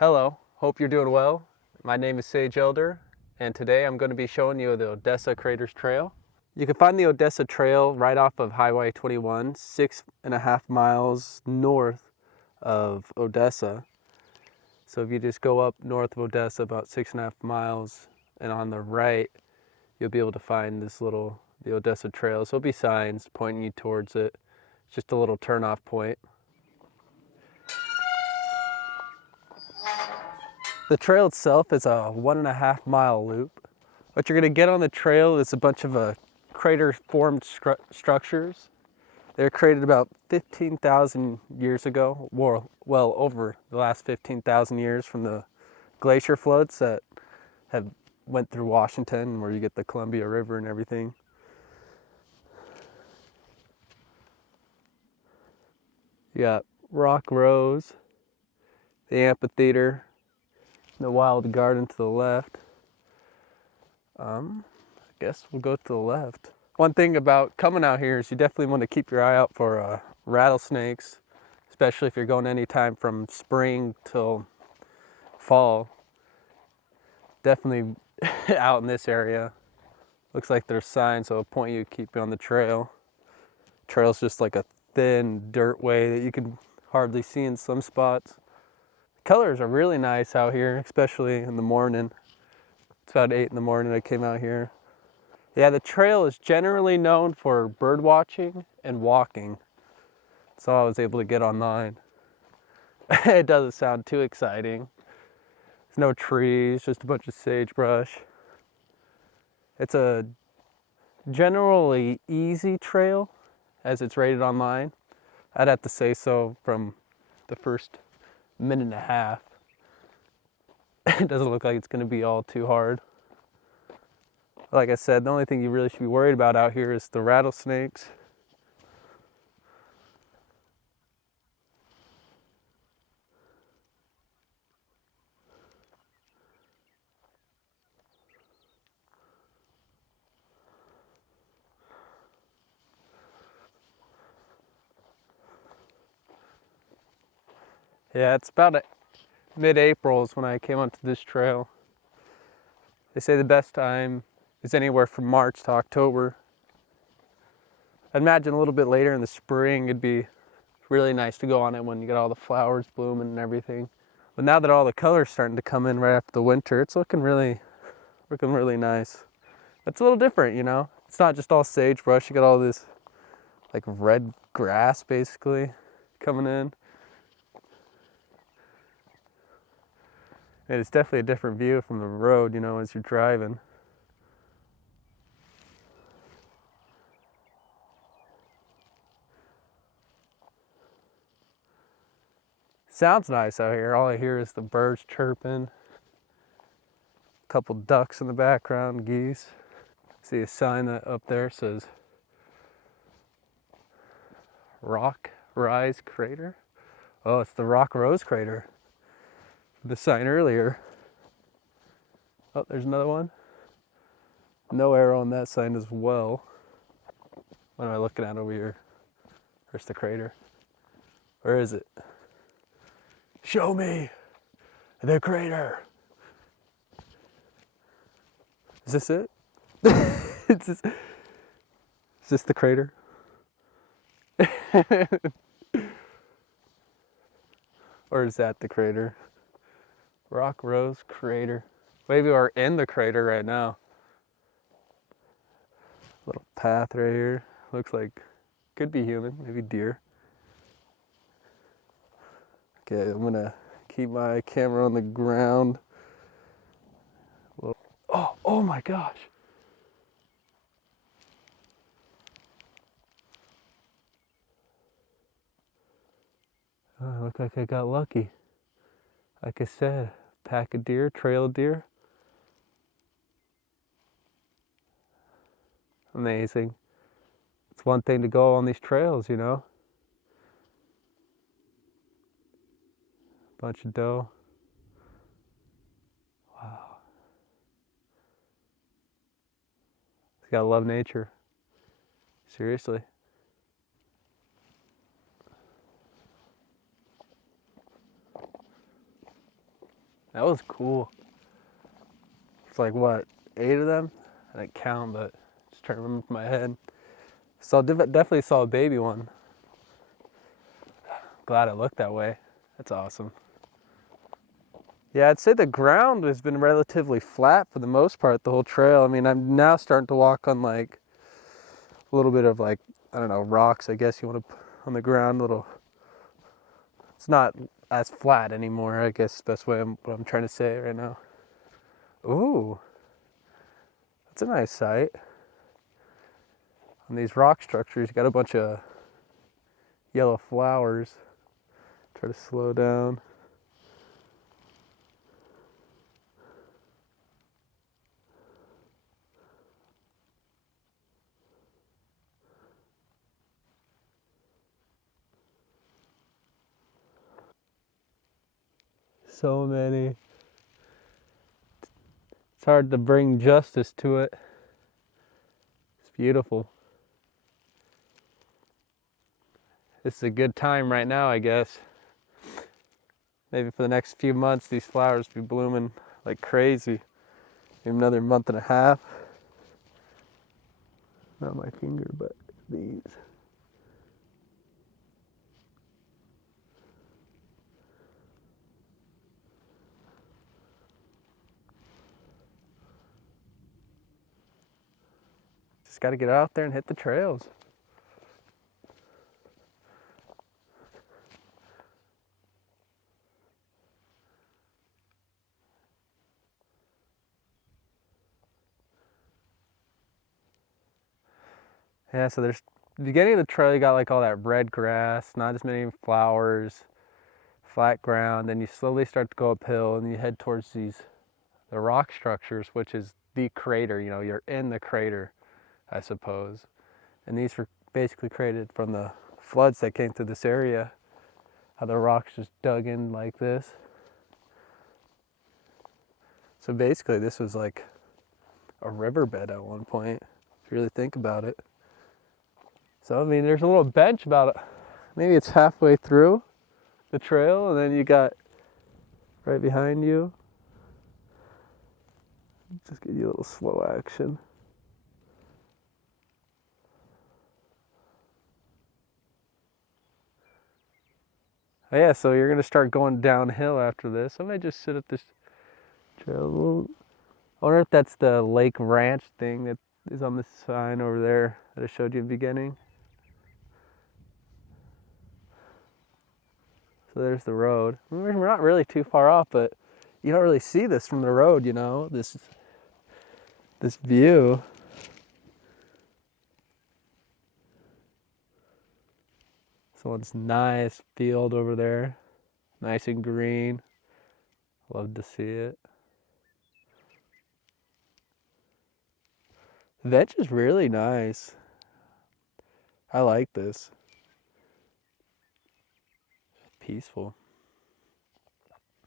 Hello, hope you're doing well. My name is Sage Elder, and today I'm going to be showing you the Odessa Craters Trail. You can find the Odessa Trail right off of Highway 21, 6.5 miles north of Odessa. So if you just go up north of Odessa about 6.5 miles and on the right, you'll be able to find the Odessa Trail. So there'll be signs pointing you towards it. It's just a little turn-off point. The trail itself is a 1.5 mile loop. What you're gonna get on the trail is a bunch of crater-formed structures. They were created about 15,000 years ago, well over the last 15,000 years from the glacier floods that have went through Washington, where you get the Columbia River and everything. You got Rock Rose, the Amphitheater, the Wild Garden to the left. I guess we'll go to the left. One thing about coming out here is you definitely want to keep your eye out for rattlesnakes, especially if you're going anytime from spring till fall. Definitely out in this area. Looks like there's signs that will point you to keep you on the trail. Trail's just like a thin dirt way that you can hardly see in some spots. Colors are really nice out here, especially in the morning. It's about 8 in the morning I came out here. Yeah, the trail is generally known for bird watching and walking. That's all I was able to get online. It doesn't sound too exciting. There's no trees, just a bunch of sagebrush. It's a generally easy trail as it's rated online. I'd have to say so from the first minute and a half. It doesn't look like it's going to be all too hard. Like I said, the only thing you really should be worried about out here is the rattlesnakes. Yeah, it's about mid-April is when I came onto this trail. They say the best time is anywhere from March to October. I'd imagine a little bit later in the spring it'd be really nice to go on it when you get all the flowers blooming and everything. But now that all the color's starting to come in right after the winter, it's looking really nice. It's a little different, you know? It's not just all sagebrush. You got all this like red grass basically coming in. And it's definitely a different view from the road, you know, as you're driving. Sounds nice out here. All I hear is the birds chirping. A couple ducks in the background, geese. See a sign that up there says Rock Rise Crater. Oh, it's the Rock Rose Crater. The sign earlier. Oh, there's another one. No arrow on that sign as well. What am I looking at over here? Where's the crater? Where is it? Show me the crater. Is this it? Is this the crater? Or is that the crater? Rock Rose Crater. Maybe we're in the crater right now. Little path right here. Looks like could be human, maybe deer. Okay, I'm gonna keep my camera on the ground. Oh my gosh. Oh, I look like I got lucky. Like I said, pack of deer, trail of deer. Amazing. It's one thing to go on these trails, you know. Bunch of doe. Wow. You gotta love nature. Seriously. That was cool. It's like, what, 8 of them? I didn't count, but just trying to remember from my head. So definitely saw a baby one. Glad it looked that way. That's awesome. Yeah, I'd say the ground has been relatively flat for the most part, the whole trail. I mean, I'm now starting to walk on like a little bit of like, I don't know, rocks, I guess you want to put on the ground. It's not as flat anymore, I guess that's what I'm trying to say right now. Ooh, that's a nice sight. On these rock structures, you got a bunch of yellow flowers. Try to slow down. So many. It's hard to bring justice to it. It's beautiful. It's a good time right now, I guess. Maybe for the next few months, these flowers be blooming like crazy. Maybe another month and a half. Not my finger, but these. Just got to get out there and hit the trails. Yeah, so there's the beginning of the trail, you got like all that red grass, not as many flowers, flat ground, then you slowly start to go uphill and you head towards the rock structures, which is the crater. You know, you're in the crater, I suppose. And these were basically created from the floods that came through this area, how the rocks just dug in like this. So basically this was like a riverbed at one point, if you really think about it. So I mean, there's a little bench about, maybe it's halfway through the trail, and then you got right behind you. Just give you a little slow action. Oh yeah, so you're gonna start going downhill after this. I might just sit at this trail. I wonder if that's the Lake Ranch thing that is on the sign over there that I showed you in the beginning. So there's the road. We're not really too far off, but you don't really see this from the road, you know, this view. So it's nice field over there, nice and green. Love to see it. The veg is really nice. I like this. Peaceful.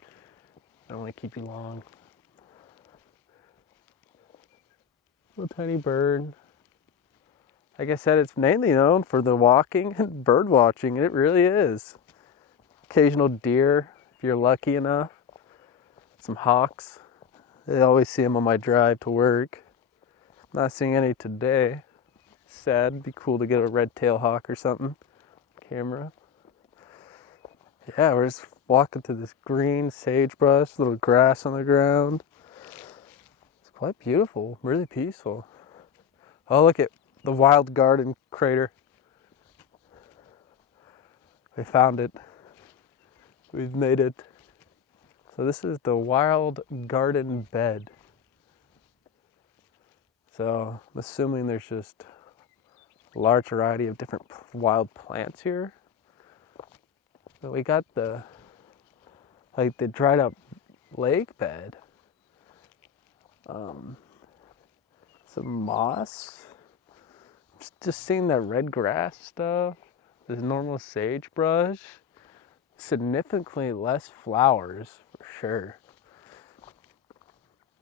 I don't want to keep you long. Little tiny bird. Like I said, it's mainly known for the walking and bird watching. It really is. Occasional deer, if you're lucky enough. Some hawks. I always see them on my drive to work. Not seeing any today. Sad. It'd be cool to get a red-tailed hawk or something. Camera. Yeah, we're just walking through this green sagebrush, little grass on the ground. It's quite beautiful, really peaceful. Oh, look at the wild garden crater. We found it. We've made it. So this is the wild garden bed. So I'm assuming there's just a large variety of different wild plants here. But we got the dried up lake bed. Some moss. Just seeing that red grass stuff. This normal sagebrush. Significantly less flowers, for sure.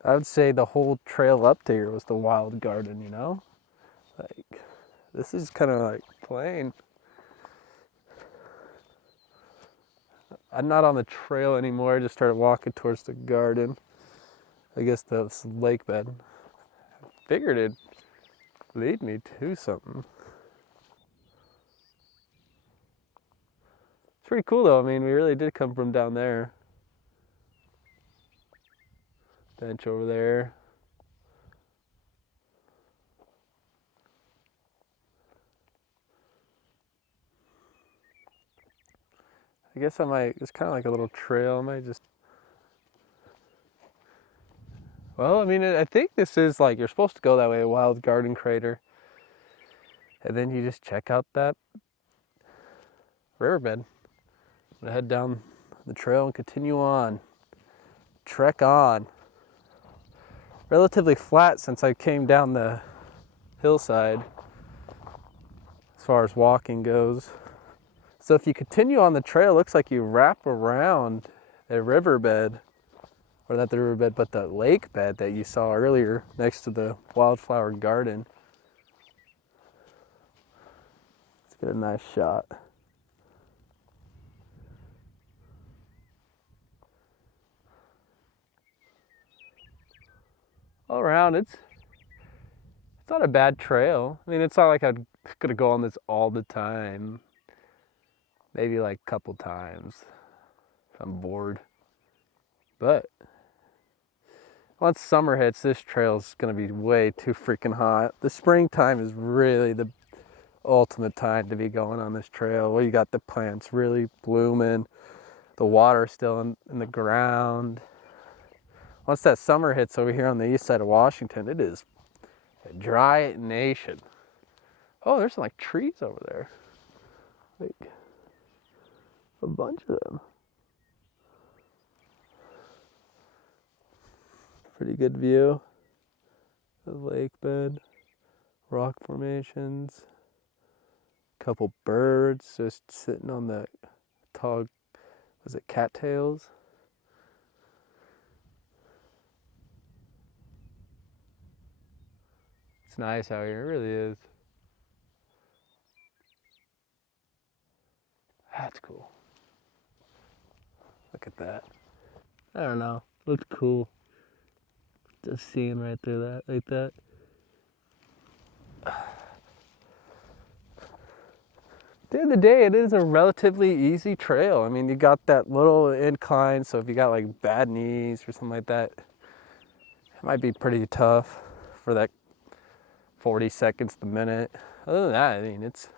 I would say the whole trail up there was the wild garden, you know? Like, this is kind of like plain. I'm not on the trail anymore. I just started walking towards the garden. I guess that's lake bed. Figured it'd lead me to something. It's pretty cool though. I mean, we really did come from down there. Bench over there. I guess I might, it's kind of like a little trail. I might just, well, I mean, I think this is like, you're supposed to go that way, a wild garden crater. And then you just check out that riverbed. I'm gonna head down the trail and continue on. Trek on. Relatively flat since I came down the hillside as far as walking goes. So if you continue on the trail, it looks like you wrap around the riverbed, or not the riverbed, but the lake bed that you saw earlier next to the wildflower garden. Let's get a nice shot. All around, it's not a bad trail. I mean, it's not like I'm gonna go on this all the time. Maybe like a couple times if I'm bored. But once summer hits, this trail's gonna be way too freaking hot. The springtime is really the ultimate time to be going on this trail. Well, you got the plants really blooming, the water still in the ground. Once that summer hits over here on the east side of Washington, it is a dry nation. Oh, there's some like trees over there. Like a bunch of them. Pretty good view. The lake bed, rock formations, couple birds just sitting on the tall, was it cattails? It's nice out here, it really is. That's cool. Look at that. I don't know, looks cool. Just seeing right through that, like that. At the end of the day, it is a relatively easy trail. I mean, you got that little incline, so if you got like bad knees or something like that, it might be pretty tough for that 40 seconds a minute. Other than that, I mean, it's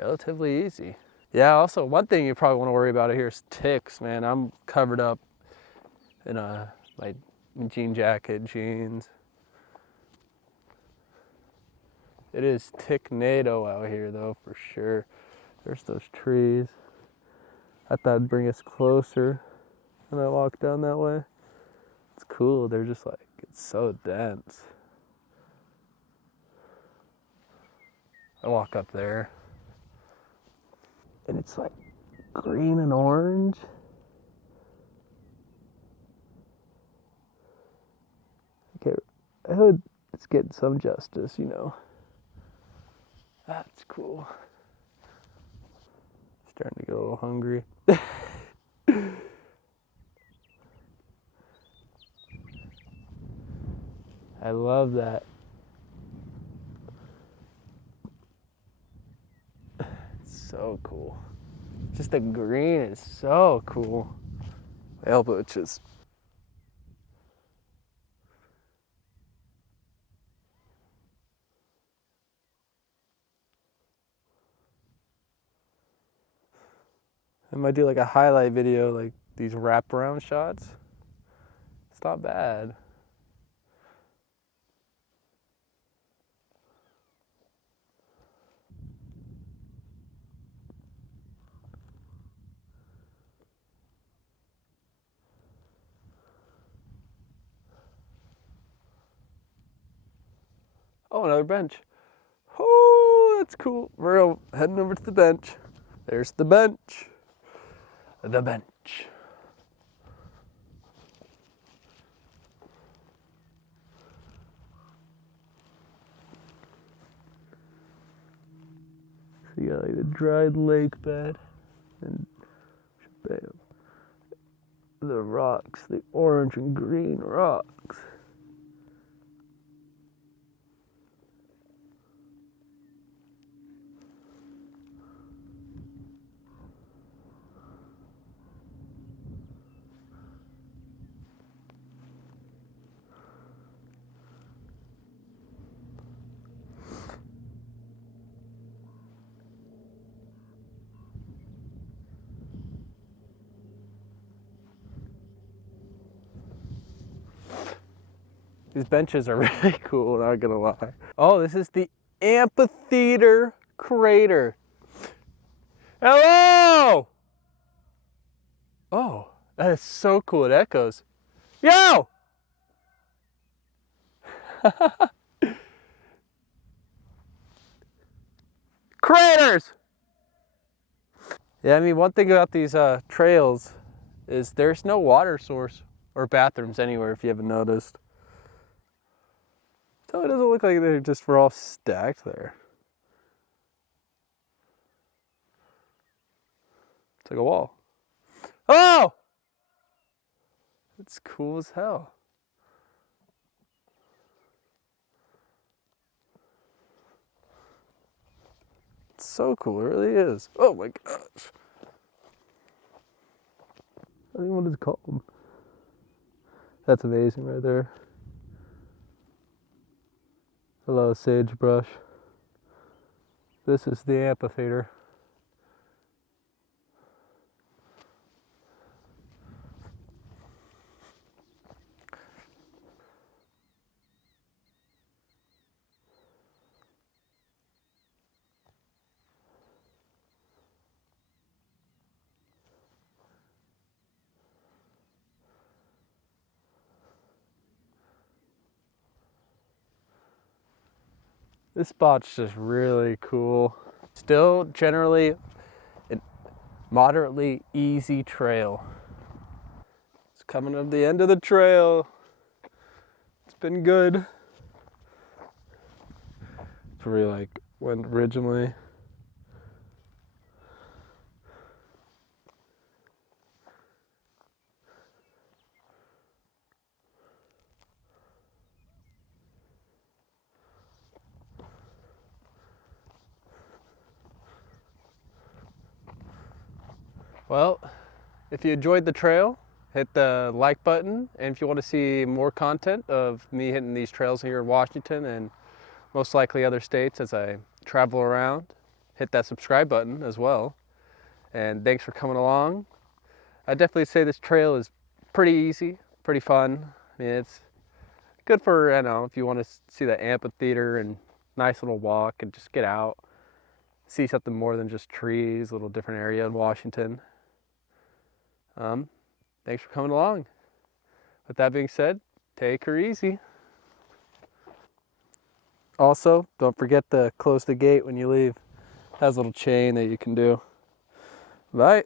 relatively easy. Yeah, also, one thing you probably want to worry about here is ticks, man. I'm covered up in my jean jacket, jeans. It is tick-nado out here, though, for sure. There's those trees. I thought it'd bring us closer when I walk down that way. It's cool. They're just like, it's so dense. I walk up there, and it's like green and orange. Okay, I hope it's getting some justice, you know. That's cool. Starting to get a little hungry. I love that. It's so cool. Just the green is so cool. My elbow itches. I might do like a highlight video, like these wraparound shots. It's not bad. Oh, another bench. Oh, that's cool. We're heading over to the bench. There's the bench. The bench. So you got like the dried lake bed and bam. the rocks, the orange and green rocks. These benches are really cool, not gonna lie. Oh, this is the Amphitheater Crater. Hello! Oh, that is so cool, it echoes. Yo! Craters! Yeah, I mean, one thing about these trails is there's no water source or bathrooms anywhere, if you haven't noticed. So it doesn't look like they're just all stacked there. It's like a wall. Oh! It's cool as hell. It's so cool, it really is. Oh my gosh. I don't know what it's called. That's amazing right there. Hello, sagebrush. This is the amphitheater. This spot's just really cool. Still generally a moderately easy trail. It's coming up the end of the trail. It's been good. It's where we like went originally. Well, if you enjoyed the trail, hit the like button. And if you want to see more content of me hitting these trails here in Washington and most likely other states as I travel around, hit that subscribe button as well. And thanks for coming along. I definitely say this trail is pretty easy, pretty fun. I mean, it's good for, I don't know, if you want to see the amphitheater and nice little walk and just get out, see something more than just trees, a little different area in Washington. Thanks for coming along. With that being said, take her easy. Also, don't forget to close the gate when you leave. It has a little chain that you can do. Bye.